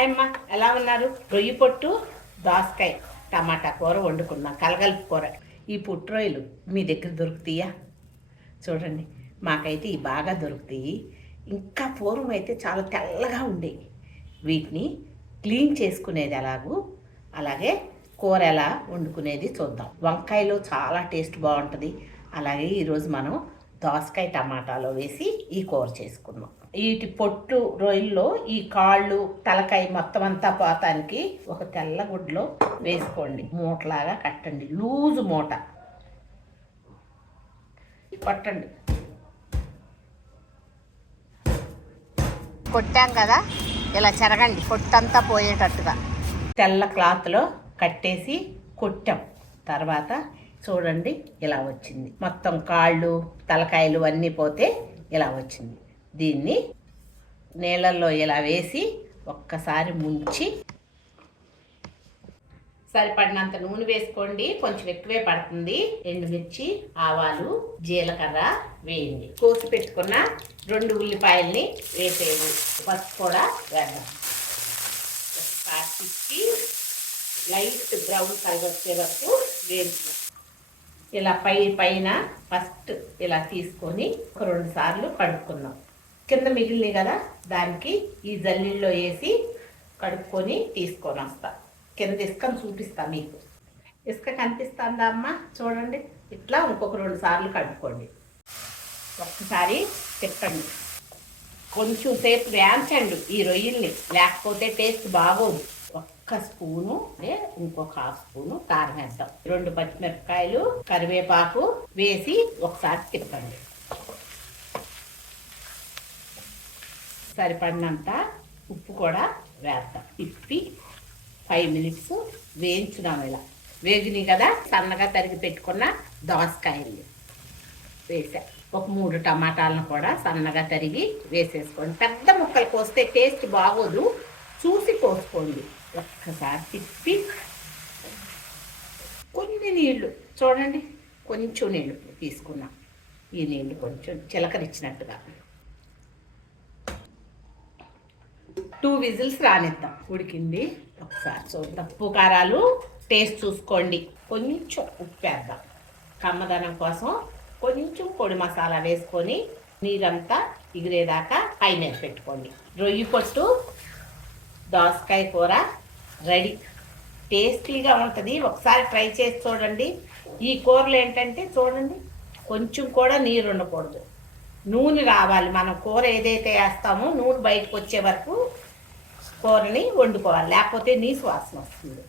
Hi అమ్మ ఎలా ఉన్నారు? రొయ్యి పొట్టు దోసకాయ టమాటా కూర వండుకున్నాం కలగలుపు కూర. ఈ పుట్రోయిలు మీ దగ్గర దొరుకుతాయా? చూడండి మాకైతే ఇవి బాగా దొరుకుతాయి. ఇంకా పూర్వం అయితే చాలా తెల్లగా ఉండేవి వీటిని క్లీన్ చేసుకునేది ఎలాగూ అలాగే కూర ఎలా వండుకునేది చూద్దాం. వంకాయలో చాలా టేస్ట్ బాగుంటుంది. అలాగే ఈరోజు మనం దోసకాయ టమాటాలో వేసి ఈ కూర చేసుకుందాం వీటి పొట్టు రొయ్యల్లో ఈ కాళ్ళు తలకాయ మొత్తం అంతా పోతానికి ఒక తెల్ల గుడ్లో వేసుకోండి. మూటలాగా కట్టండి. లూజు మూట. పట్టండి కొట్టాం కదా ఇలా చెరగండి. పొట్టంతా పోయేటట్టుగా. తెల్ల క్లాత్లో కట్టేసి కొట్టాం. తర్వాత చూడండి ఇలా వచ్చింది. మొత్తం కాళ్ళు తలకాయలు అన్నీ పోతే ఇలా వచ్చింది. దీన్ని నీళ్ళల్లో ఇలా వేసి ఒక్కసారి ముంచి సరిపడినంత నూనె వేసుకోండి. కొంచెం ఎక్కువే పడుతుంది. ఎండుమిర్చి ఆవాలు జీలకర్ర వేయండి. కోసి పెట్టుకున్న రెండు ఉల్లిపాయల్ని వేసేయండి. పసుపు కూడా వేద్దాం. పాటిచ్చి లైట్ బ్రౌన్ కలర్ వచ్చే వరకు వేయించుదాం ఇలా పై పైన ఫస్ట్ ఇలా తీసుకొని ఒక రెండు సార్లు కడుక్కుందాం. కింద మిగిలినాయి కదా దానికి ఈ జల్లీల్లో వేసి కడుక్కొని తీసుకొని వస్తా. కింద ఇసుకను చూపిస్తా మీకు. ఇసుక కనిపిస్తుందా అమ్మ? చూడండి. ఇట్లా ఇంకొక రెండు సార్లు కడుక్కోండి. ఒక్కసారి తిప్పండి. కొంచెం సేపు వేంచండి ఈ రొయ్యల్ని. లేకపోతే టేస్ట్ బాగోదు. ఒక్క స్పూను అంటే ఇంకొక హాఫ్ స్పూను కారం వేద్దాం. రెండు పచ్చిమిరపకాయలు కరివేపాకు వేసి ఒకసారి తిప్పండి. సరిపడినంత ఉప్పు కూడా వేద్దాం. తిప్పి ఫైవ్ మినిట్స్ వేయించుదాం ఇలా. వేగినాయి కదా సన్నగా తరిగి పెట్టుకున్న దోసకాయలు వేసా. ఒక మూడు టమాటాలను కూడా సన్నగా తరిగి వేసేసుకోండి. పెద్ద ముక్కలు కోస్తే టేస్ట్ బాగోదు. చూసి కోసుకోండి. ఒక్కసారి తిప్పి కొన్ని నీళ్ళు చూడండి. కొంచెం నీళ్ళు తీసుకున్నాం. ఈ నీళ్ళు కొంచెం చిలకరిచ్చినట్టుగా. Two whistles రానిద్దాం. ఉడికింది. ఒకసారి చూద్దాం ఉప్పు కారాలు టేస్ట్ చూసుకోండి. కొంచెం ఉప్పు వేద్దాం. కమ్మదనం కోసం కొంచెం పొడి మసాలా వేసుకొని నీరంతా ఎగిరేదాకా పైన పెట్టుకోండి. రొయ్యి పొట్టు దోసకాయ కూర రెడీ. టేస్టీగా ఉంటుంది. ఒకసారి ట్రై చేసి చూడండి. ఈ కూరలు ఏంటంటే చూడండి కొంచెం కూడా నీరు ఉండకూడదు. నూనె రావాలి. మనం కూర ఏదైతే వేస్తామో నూనె బయటకు వచ్చే వరకు కూరని వండుకోవాలి. లేకపోతే నీసు వాసన వస్తుంది.